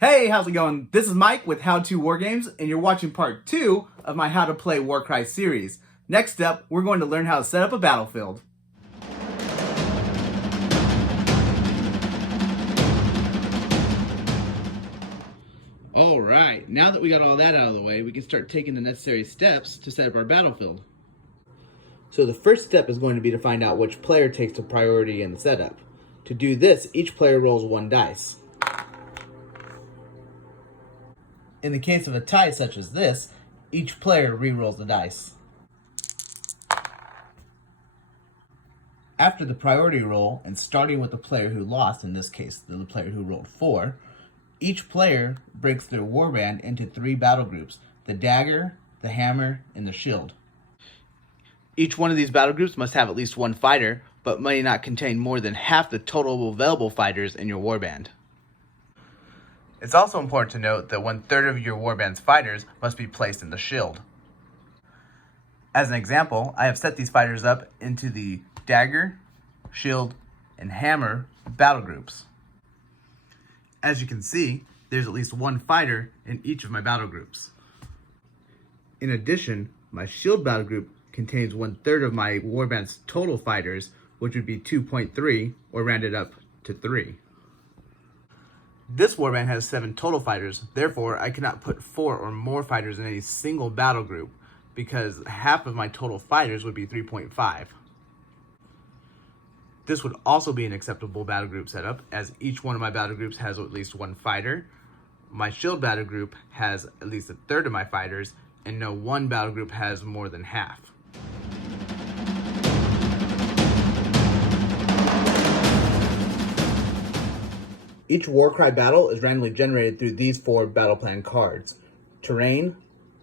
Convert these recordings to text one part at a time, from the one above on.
Hey, how's it going? This is Mike with How To Wargames, and you're watching part 2 of my How to Play Warcry series. Next up, we're going to learn how to set up a battlefield. Alright, now that we got all that out of the way, we can start taking the necessary steps to set up our battlefield. So the first step is going to be to find out which player takes the priority in the setup. To do this, each player rolls 1 dice. In the case of a tie such as this, each player re-rolls the dice. After the priority roll, and starting with the player who lost, in this case the player who rolled 4, each player breaks their warband into 3 battle groups: the dagger, the hammer, and the shield. Each one of these battle groups must have at least 1 fighter, but may not contain more than half the total available fighters in your warband. It's also important to note that 1/3 of your warband's fighters must be placed in the shield. As an example, I have set these fighters up into the dagger, shield, and hammer battle groups. As you can see, there's at least 1 fighter in each of my battle groups. In addition, my shield battle group contains 1/3 of my warband's total fighters, which would be 2.3, or rounded up to 3. This warband has 7 total fighters, therefore I cannot put 4 or more fighters in any single battle group, because half of my total fighters would be 3.5. This would also be an acceptable battle group setup, as each one of my battle groups has at least 1 fighter. My shield battle group has at least 1/3 of my fighters, and no one battle group has more than half. Each Warcry battle is randomly generated through these 4 battle plan cards: Terrain,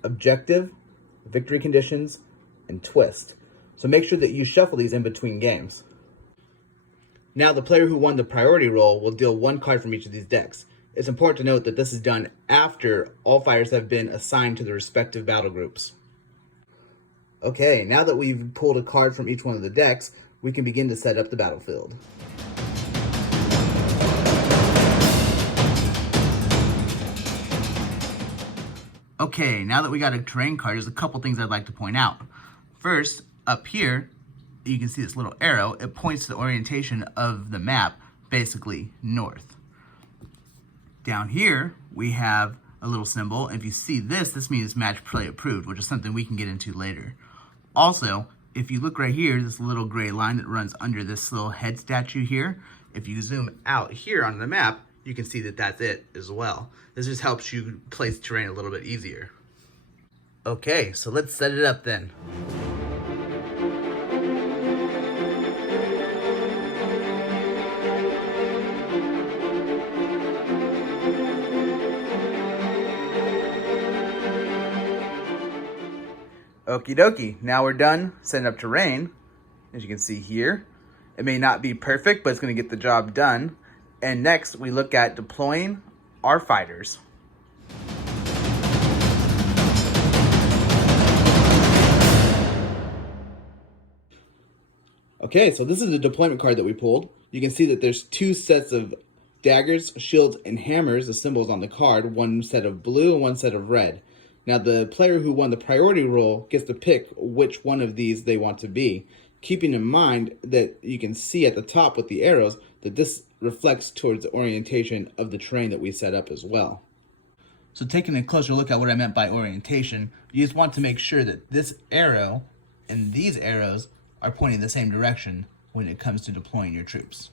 Objective, Victory Conditions, and Twist. So make sure that you shuffle these in between games. Now the player who won the priority roll will deal 1 card from each of these decks. It's important to note that this is done after all fighters have been assigned to the respective battle groups. Okay, now that we've pulled a card from each one of the decks, we can begin to set up the battlefield. Okay, now that we got a terrain card, there's a couple things I'd like to point out. First, up here, you can see this little arrow. It points to the orientation of the map, basically north. Down here, we have a little symbol. If you see this, this means match play approved, which is something we can get into later. Also, if you look right here, this little gray line that runs under this little head statue here, if you zoom out here on the map, you can see that that's it as well. This just helps you place terrain a little bit easier. Okay, so let's set it up then. Okie dokie, now we're done setting up terrain. As you can see here, it may not be perfect, but it's going to get the job done. And next, we look at deploying our fighters. Okay, so this is the deployment card that we pulled. You can see that there's 2 sets of daggers, shields, and hammers, the symbols on the card, 1 set of blue and 1 set of red. Now, the player who won the priority roll gets to pick which one of these they want to be, keeping in mind that you can see at the top with the arrows that this reflects towards the orientation of the terrain that we set up as well. So taking a closer look at what I meant by orientation, you just want to make sure that this arrow and these arrows are pointing the same direction when it comes to deploying your troops.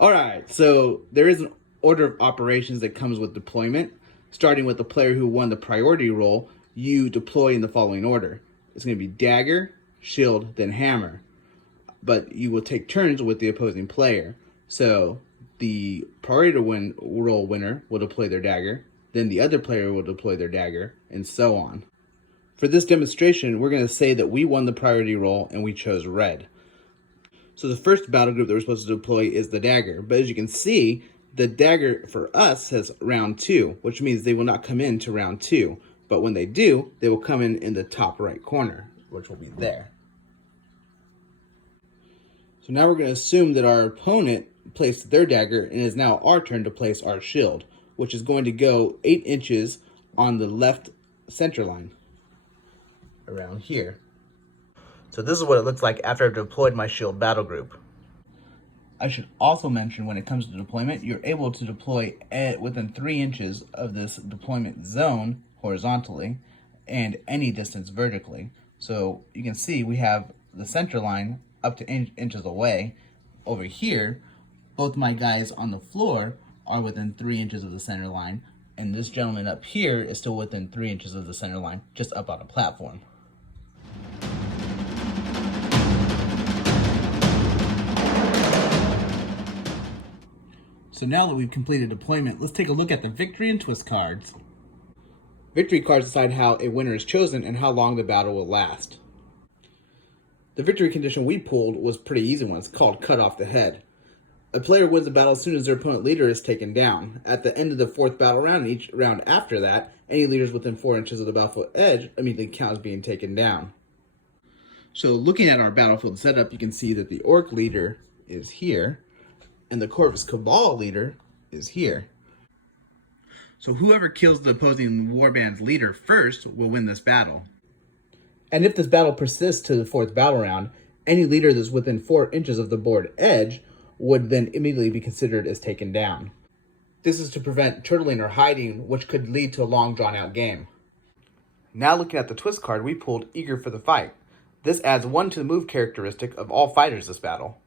Alright, so there is an order of operations that comes with deployment. Starting with the player who won the priority roll, you deploy in the following order. It's going to be dagger, shield, then hammer. But you will take turns with the opposing player. So the priority roll winner will deploy their dagger, then the other player will deploy their dagger, and so on. For this demonstration, we're going to say that we won the priority roll and we chose red. So the first battle group that we're supposed to deploy is the dagger. But as you can see, the dagger for us has round 2, which means they will not come into round 2. But when they do, they will come in the top right corner, which will be there. So now we're going to assume that our opponent placed their dagger, and it is now our turn to place our shield, which is going to go 8 inches on the left center line, around here. So this is what it looks like after I've deployed my shield battle group. I should also mention, when it comes to deployment, you're able to deploy within 3 inches of this deployment zone horizontally and any distance vertically. So you can see we have the center line up to inches away. Over here, both my guys on the floor are within 3 inches of the center line, and this gentleman up here is still within 3 inches of the center line, just up on a platform. So now that we've completed deployment, let's take a look at the victory and twist cards. Victory cards decide how a winner is chosen and how long the battle will last. The victory condition we pulled was a pretty easy one. It's called cut off the head. A player wins the battle as soon as their opponent leader is taken down. At the end of the 4th battle round, and each round after that, any leaders within 4 inches of the battlefield edge immediately count as being taken down. So looking at our battlefield setup, you can see that the Orc leader is here, and the Corvus Cabal leader is here. So whoever kills the opposing warband's leader first will win this battle. And if this battle persists to the 4th battle round, any leader that's within 4 inches of the board edge would then immediately be considered as taken down. This is to prevent turtling or hiding, which could lead to a long drawn out game. Now looking at the twist card, we pulled Eager for the Fight. This adds 1 to the move characteristic of all fighters this battle.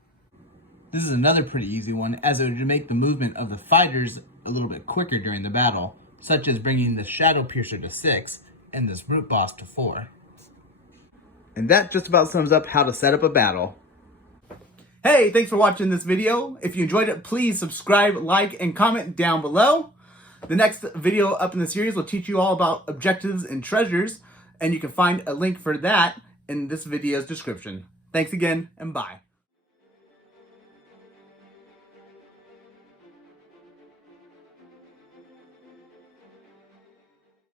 This is another pretty easy one, as it would make the movement of the fighters a little bit quicker during the battle, such as bringing the Shadow Piercer to 6 and this Brute Boss to 4. And that just about sums up how to set up a battle. Hey, thanks for watching this video. If you enjoyed it, please subscribe, like, and comment down below. The next video up in the series will teach you all about objectives and treasures, and you can find a link for that in this video's description. Thanks again, and bye.